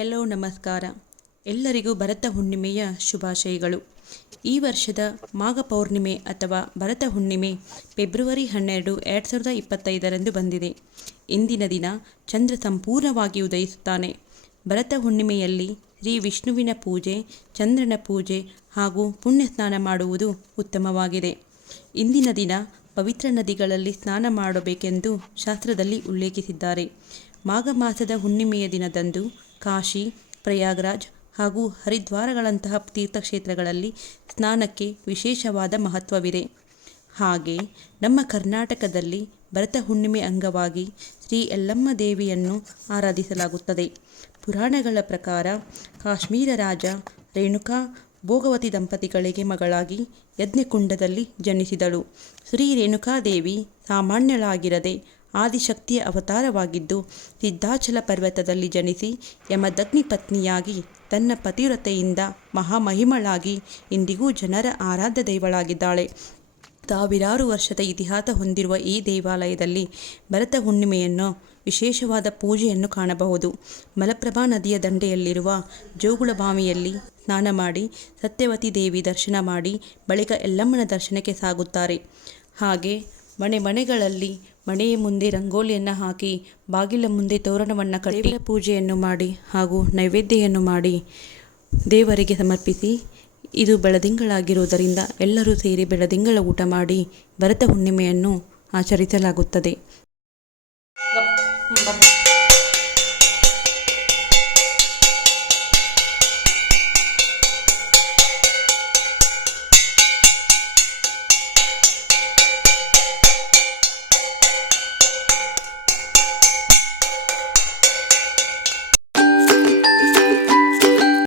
Hello ನಮಸ್ಕಾರ. ಎಲ್ಲರಿಗೂ ಭರತ ಹುಣ್ಣಿಮೆಯ ಶುಭಾಶಯಗಳು. ಈ ವರ್ಷದ ಮಾಘ ಪೌರ್ಣಿಮೆ ಅಥವಾ ಭರತ ಹುಣ್ಣಿಮೆ ಫೆಬ್ರವರಿ 12, 2025 ಬಂದಿದೆ. ಇಂದಿನ ದಿನ ಚಂದ್ರ ಸಂಪೂರ್ಣವಾಗಿ ಉದಯಿಸುತ್ತಾನೆ. ಭರತ ಹುಣ್ಣಿಮೆಯಲ್ಲಿ ಶ್ರೀ ವಿಷ್ಣುವಿನ ಪೂಜೆ, ಚಂದ್ರನ ಪೂಜೆ ಹಾಗೂ ಪುಣ್ಯ ಸ್ನಾನ ಮಾಡುವುದು ಉತ್ತಮವಾಗಿದೆ. ಇಂದಿನ ದಿನ ಪವಿತ್ರ ನದಿಗಳಲ್ಲಿ ಸ್ನಾನ ಮಾಡಬೇಕೆಂದು ಶಾಸ್ತ್ರದಲ್ಲಿ ಉಲ್ಲೇಖಿಸಿದ್ದಾರೆ. ಮಾಘ ಮಾಸದ ಹುಣ್ಣಿಮೆಯ ದಿನದಂದು ಕಾಶಿ, ಪ್ರಯಾಗ್ರಾಜ್ ಹಾಗೂ ಹರಿದ್ವಾರಗಳಂತಹ ತೀರ್ಥಕ್ಷೇತ್ರಗಳಲ್ಲಿ ಸ್ನಾನಕ್ಕೆ ವಿಶೇಷವಾದ ಮಹತ್ವವಿದೆ. ಹಾಗೆ ನಮ್ಮ ಕರ್ನಾಟಕದಲ್ಲಿ ಭರತ ಹುಣ್ಣಿಮೆ ಅಂಗವಾಗಿ ಶ್ರೀ ಯಲ್ಲಮ್ಮ ದೇವಿಯನ್ನು ಆರಾಧಿಸಲಾಗುತ್ತದೆ. ಪುರಾಣಗಳ ಪ್ರಕಾರ ಕಾಶ್ಮೀರ ರಾಜ ರೇಣುಕಾ ಭೋಗವತಿ ದಂಪತಿಗಳಿಗೆ ಮಗಳಾಗಿ ಯಜ್ಞಕುಂಡದಲ್ಲಿ ಜನಿಸಿದಳು. ಶ್ರೀ ರೇಣುಕಾದೇವಿ ಸಾಮಾನ್ಯಳಾಗಿರದೆ ಆದಿಶಕ್ತಿಯ ಅವತಾರವಾಗಿದ್ದು, ಸಿದ್ಧಾಚಲ ಪರ್ವತದಲ್ಲಿ ಜನಿಸಿ ಯಮದಗ್ನಿ ಪತ್ನಿಯಾಗಿ ತನ್ನ ಪತಿವ್ರತೆಯಿಂದ ಮಹಾಮಹಿಮಳಾಗಿ ಇಂದಿಗೂ ಜನರ ಆರಾಧ್ಯ ದೈವಳಾಗಿದ್ದಾಳೆ. ಸಾವಿರಾರು ವರ್ಷದ ಇತಿಹಾಸ ಹೊಂದಿರುವ ಈ ದೇವಾಲಯದಲ್ಲಿ ಭರತ ಹುಣ್ಣಿಮೆಯನ್ನು ವಿಶೇಷವಾದ ಪೂಜೆಯನ್ನು ಕಾಣಬಹುದು. ಮಲಪ್ರಭಾ ನದಿಯ ದಂಡೆಯಲ್ಲಿರುವ ಜೋಗುಳಬಾವಿಯಲ್ಲಿ ಸ್ನಾನ ಮಾಡಿ ಸತ್ಯವತಿ ದೇವಿ ದರ್ಶನ ಮಾಡಿ ಬಳಿಕ ಯಲ್ಲಮ್ಮನ ದರ್ಶನಕ್ಕೆ ಸಾಗುತ್ತಾರೆ. ಹಾಗೆ ಮನೆಗಳಲ್ಲಿ ಮನೆಯ ಮುಂದೆ ರಂಗೋಲಿಯನ್ನು ಹಾಕಿ ಬಾಗಿಲ ಮುಂದೆ ತೋರಣವನ್ನು ಕಟ್ಟಿ ಪೂಜೆಯನ್ನು ಮಾಡಿ ಹಾಗೂ ನೈವೇದ್ಯವನ್ನು ಮಾಡಿ ದೇವರಿಗೆ ಸಮರ್ಪಿಸಿ, ಇದು ಬೆಳದಿಂಗಳಾಗಿರುವುದರಿಂದ ಎಲ್ಲರೂ ಸೇರಿ ಬೆಳದಿಂಗಳ ಊಟ ಮಾಡಿ ಭರತ ಹುಣ್ಣಿಮೆಯನ್ನು ಆಚರಿಸಲಾಗುತ್ತದೆ.